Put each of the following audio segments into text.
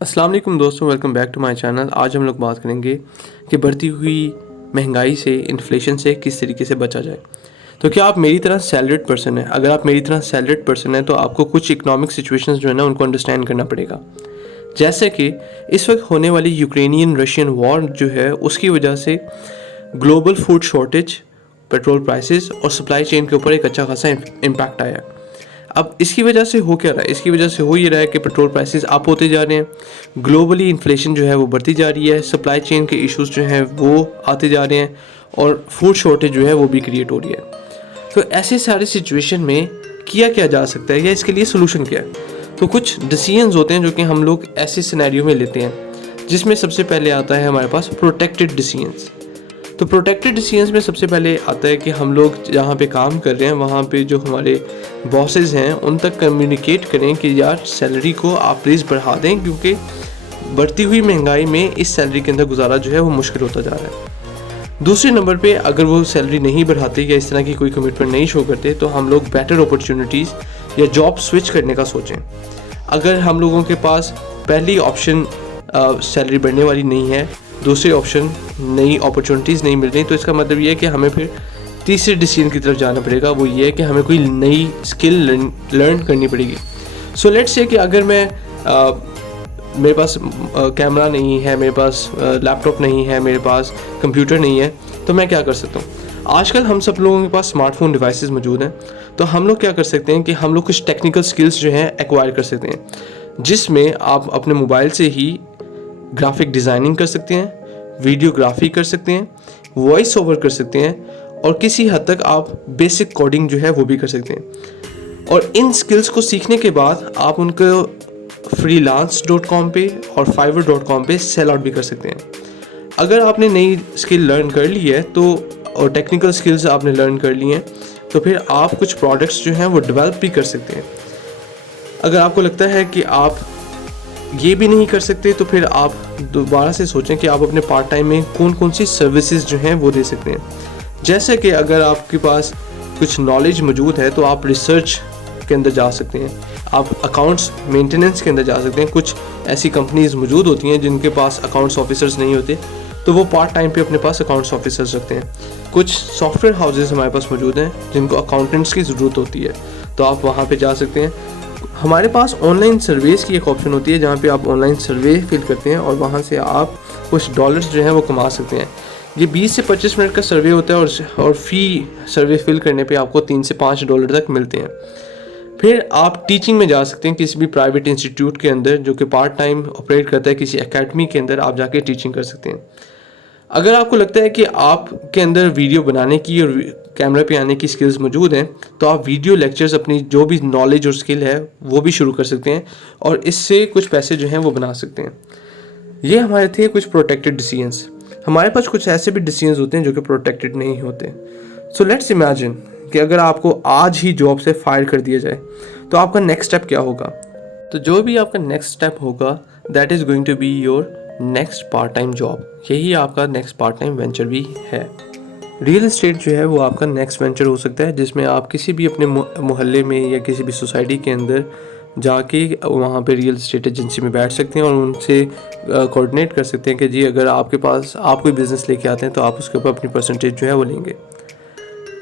अस्सलाम वालेकुम दोस्तों, welcome back to my channel. आज हम लोग बात करेंगे कि बढ़ती हुई महंगाई से, इन्फ्लेशन से किस तरीके से बचा जाए। तो क्या आप मेरी तरह सैलरीड पर्सन है? अगर आप मेरी तरह सैलरीड पर्सन है तो आपको कुछ इकोनॉमिक सिचुएशंस जो है ना उनको अंडरस्टैंड करना पड़ेगा। जैसे कि इस वक्त होने वाली यूक्रेनियन रशियन वॉर जो है उसकी वजह से global food shortage, petrol prices और सप्लाई चेन के ऊपर एक अच्छा खासा इम्पैक्ट आया है। अब इसकी वजह से हो क्या रहा है? इसकी वजह से हो ये रहा है कि पेट्रोल प्राइसेस अप होते जा रहे हैं, ग्लोबली इन्फ्लेशन जो है वो बढ़ती जा रही है, सप्लाई चेन के इश्यूज जो हैं वो आते जा रहे हैं और फूड शॉर्टेज जो है वो भी क्रिएट हो रही है। तो ऐसे सारे सिचुएशन में किया क्या जा सकता है या इसके लिए सोल्यूशन क्या है? तो कुछ डिसीजंस होते हैं जो कि हम लोग ऐसे सिनेरियो में लेते हैं, जिसमें सबसे पहले आता है हमारे पास प्रोटेक्टेड डिसीजंस। तो प्रोटेक्टेड डिसीजंस में सबसे पहले आता है कि हम लोग जहाँ पे काम कर रहे हैं वहाँ पे जो हमारे बॉसेस हैं उन तक कम्युनिकेट करें कि यार सैलरी को आप प्लीज़ बढ़ा दें, क्योंकि बढ़ती हुई महंगाई में इस सैलरी के अंदर गुजारा जो है वो मुश्किल होता जा रहा है। दूसरे नंबर पे अगर वो सैलरी नहीं बढ़ाते या इस तरह की कोई कमिटमेंट नहीं शो करते तो हम लोग बेटर अपॉर्चुनिटीज़ या जॉब स्विच करने का सोचें। अगर हम लोगों के पास पहली ऑप्शन सैलरी बढ़ने वाली नहीं है, दूसरी ऑप्शन नई अपॉर्चुनिटीज़ नहीं मिल रही, तो इसका मतलब ये है कि हमें फिर तीसरे डिसीजन की तरफ जाना पड़ेगा। वो ये है कि हमें कोई नई स्किल लर्न करनी पड़ेगी। सो लेट्स से कि अगर मैं मेरे पास कैमरा नहीं है, मेरे पास लैपटॉप नहीं है, मेरे पास कंप्यूटर नहीं है, तो मैं क्या कर सकता हूँ? आजकल हम सब लोगों के पास स्मार्टफोन डिवाइसेस मौजूद हैं। तो हम लोग क्या कर सकते हैं कि हम लोग कुछ टेक्निकल स्किल्स जो हैं एक्वायर कर सकते हैं, जिसमें आप अपने मोबाइल से ही ग्राफिक डिज़ाइनिंग कर सकते हैं, वीडियोग्राफी कर सकते हैं, वॉइस ओवर कर सकते हैं और किसी हद तक आप बेसिक कोडिंग जो है वो भी कर सकते हैं। और इन स्किल्स को सीखने के बाद आप उनको freelance.com पे और fiverr.com पे सेल आउट भी कर सकते हैं। अगर आपने नई स्किल लर्न कर ली है तो और टेक्निकल स्किल्स आपने लर्न कर ली हैं तो फिर आप कुछ प्रोडक्ट्स जो हैं वो डेवलप भी कर सकते हैं। अगर आपको लगता है कि आप ये भी नहीं कर सकते तो फिर आप दोबारा से सोचें कि आप अपने पार्ट टाइम में कौन कौन सी सर्विसेज जो हैं वो दे सकते हैं। जैसे कि अगर आपके पास कुछ नॉलेज मौजूद है तो आप रिसर्च के अंदर जा सकते हैं, आप अकाउंट्स मेंटेनेंस के अंदर जा सकते हैं। कुछ ऐसी कंपनीज मौजूद होती हैं जिनके पास अकाउंट्स ऑफिसर्स नहीं होते, तो वो पार्ट टाइम पे अपने पास अकाउंट्स ऑफिसर्स रखते हैं। कुछ सॉफ्टवेयर हाउसेस हमारे पास मौजूद हैं जिनको अकाउंटेंट्स की ज़रूरत होती है, तो आप वहाँ पे जा सकते हैं। हमारे पास ऑनलाइन सर्वेस की एक ऑप्शन होती है जहाँ पे आप ऑनलाइन सर्वे फिल करते हैं और वहाँ से आप कुछ डॉलर्स जो हैं वो कमा सकते हैं। ये 20 से 25 मिनट का सर्वे होता है और फी सर्वे फिल करने पे आपको 3 से 5 डॉलर तक मिलते हैं। फिर आप टीचिंग में जा सकते हैं, किसी भी प्राइवेट इंस्टीट्यूट के अंदर जो कि पार्ट टाइम ऑपरेट करता है, किसी एकेडमी के अंदर आप जाके टीचिंग कर सकते हैं। अगर आपको लगता है कि आपके अंदर वीडियो बनाने की और कैमरा पे आने की स्किल्स मौजूद हैं तो आप वीडियो लेक्चर्स, अपनी जो भी नॉलेज और स्किल है वो भी शुरू कर सकते हैं और इससे कुछ पैसे जो हैं वो बना सकते हैं। ये हमारे थे कुछ प्रोटेक्टेड डिसीजंस। हमारे पास कुछ ऐसे भी डिसीजंस होते हैं जो कि प्रोटेक्टेड नहीं होते। सो लेट्स इमेजिन कि अगर आपको आज ही जॉब से फायर कर दिया जाए तो आपका नेक्स्ट स्टेप क्या होगा? तो जो भी आपका नेक्स्ट स्टेप होगा that is going to be your next part time job. यही आपका नेक्स्ट पार्ट टाइम वेंचर भी है। रियल एस्टेट जो है वो आपका नेक्स्ट वेंचर हो सकता है, जिसमें आप किसी भी अपने मोहल्ले में या किसी भी सोसाइटी के अंदर जाके वहाँ पे रियल एस्टेट एजेंसी में बैठ सकते हैं और उनसे कोऑर्डिनेट कर सकते हैं कि जी अगर आपके पास आप कोई बिज़नेस लेके आते हैं तो आप उसके ऊपर अपनी परसेंटेज जो है वो लेंगे।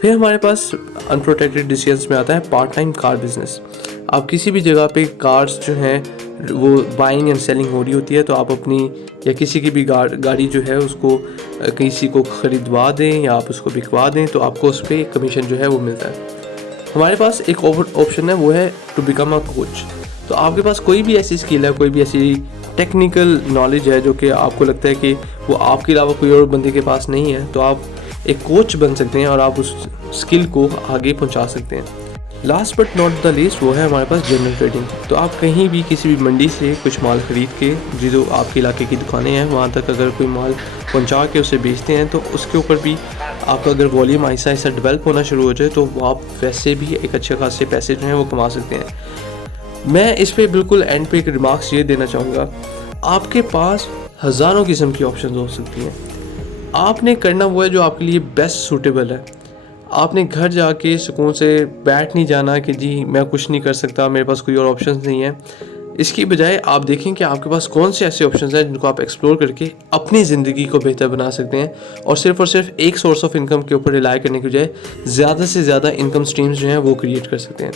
फिर हमारे पास अनप्रोटेक्टेड डिसीजंस में आता है पार्ट टाइम कार बिजनेस। आप किसी भी जगह पे कार्स जो हैं वो बाइंग एंड सेलिंग हो रही होती है, तो आप अपनी या किसी की भी गाड़ी जो है उसको किसी को ख़रीदवा दें या आप उसको बिकवा दें तो आपको उस पर कमीशन जो है वो मिलता है। हमारे पास एक ऑप्शन है, वो है टू बिकम अ कोच। तो आपके पास कोई भी ऐसी स्किल है, कोई भी ऐसी टेक्निकल नॉलेज है जो कि आपको लगता है कि वो आपके अलावा कोई और बंदे के पास नहीं है, तो आप एक कोच बन सकते हैं और आप उस स्किल को आगे पहुंचा सकते हैं। Last but not the least वो है हमारे पास जनरल ट्रेडिंग। तो आप कहीं भी किसी भी मंडी से कुछ माल ख़रीद के जो आपके इलाके की दुकानें हैं वहाँ तक अगर कोई माल पहुँचा के उसे बेचते हैं तो उसके ऊपर भी आपका अगर वॉल्यूम ऐसा ऐसा डेवलप होना शुरू हो जाए तो आप वैसे भी एक अच्छे खासे पैसे जो हैं वो कमा सकते हैं। मैं इस पर बिल्कुल एंड पे एक रिमार्क्स ये देना चाहूँगा, आपके पास हज़ारों किस्म की ऑप्शन हो सकती हैं। आपने करना वो है जो आपके लिए बेस्ट सूटेबल है। आपने घर जाके सुकून से बैठ नहीं जाना कि जी मैं कुछ नहीं कर सकता, मेरे पास कोई और ऑप्शंस नहीं है। इसकी बजाय आप देखें कि आपके पास कौन से ऐसे ऑप्शंस हैं जिनको आप एक्सप्लोर करके अपनी ज़िंदगी को बेहतर बना सकते हैं, और सिर्फ एक सोर्स ऑफ इनकम के ऊपर रिलाई करने की बजाय ज़्यादा से ज़्यादा इनकम स्ट्रीम्स जो हैं वो क्रिएट कर सकते हैं।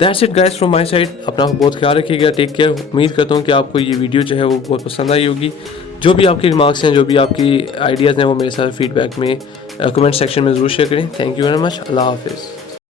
That's it guys from my side. अपना बहुत ख्याल रखिएगा, टेक केयर। उम्मीद करता हूँ कि आपको ये वीडियो जो है वो बहुत पसंद आई होगी। जो भी आपकी रिमार्क्स हैं, जो भी आपकी आइडियाज़ हैं, वो मेरे साथ फीडबैक में कमेंट सेक्शन में ज़रूर शेयर करें। Thank you very much. अल्लाह हाफिज़।